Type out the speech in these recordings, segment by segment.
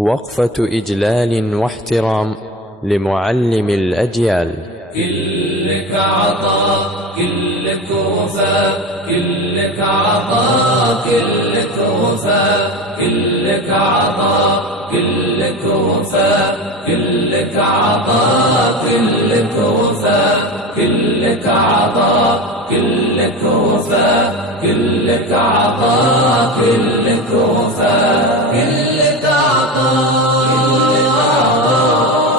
وقفة إجلال واحترام لمعلم الأجيال. كلك عطاء كلك وفاء، كلك عطاء كلك وفاء، كلك عطاء كلك وفاء، كلك عطاء كلك وفاء، كلك عطاء كلك وفاء، كلك عطاء كلك وفاء، كلك عطاء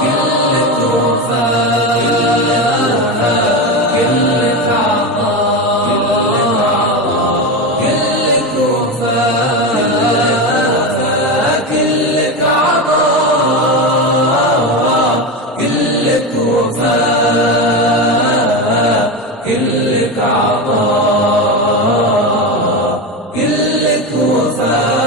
كلك وفاء، كلك عطاء كلك وفاء، كلك عطاء كلك وفاء، كلك عطاء كلك وفاء.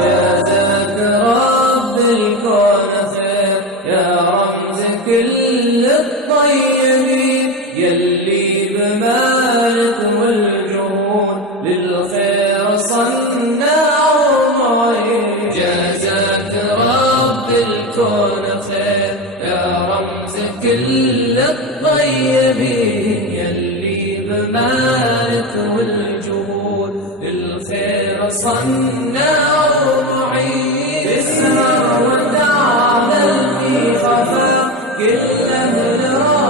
جازاك رب الكون خير يا رمز كل الطيبين، يلي بمالكم الجهود للخير صناع معين. جازاك رب الكون خير يا رمز كل الطيبين، يلي بمالكم الجهود للخير صناع معين. اسهر وتعمل في خفاء كل أهل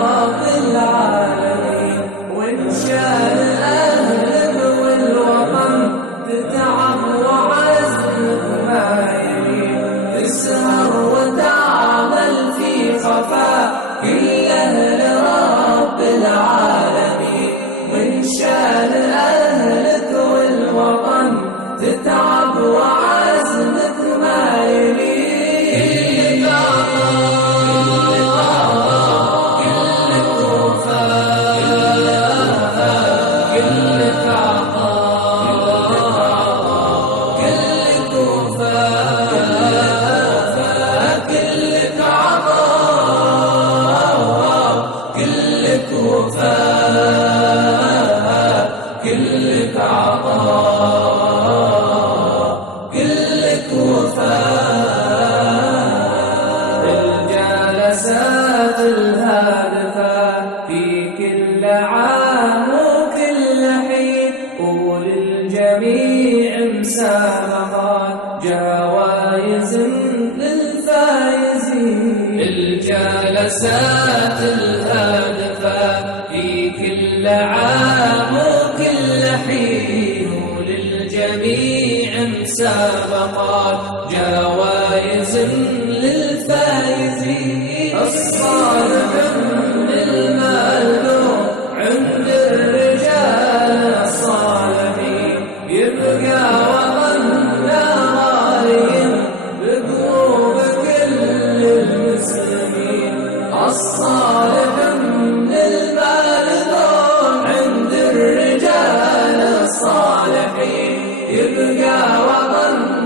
رب العالمين، وإن شاء الأهل والوطن تتعب وعزمك ما يلين. اسهر وتعمل في خفاء كل أهل رب العالمين، وإن شاء أهلك والوطن تتعب وعزمك ما يلين. كلك عطاء كلك وفاء، كلك عطاء كلك وفاء، كلك عطاء كلك وفاء، كلك عطاء كلك وفاء. الجلسات الهادفة في كل عام وكل حين، وللجميع مسابقات جوائز للفائزين. الجلسات الهادفة في كل عام وكل حين، وللجميع مسابقات جوائز للفائزين. الصالح من المألوف عند الرجال الصالحين، يبقى وطننا غالي بقلوب كل المسلمين. الصالح من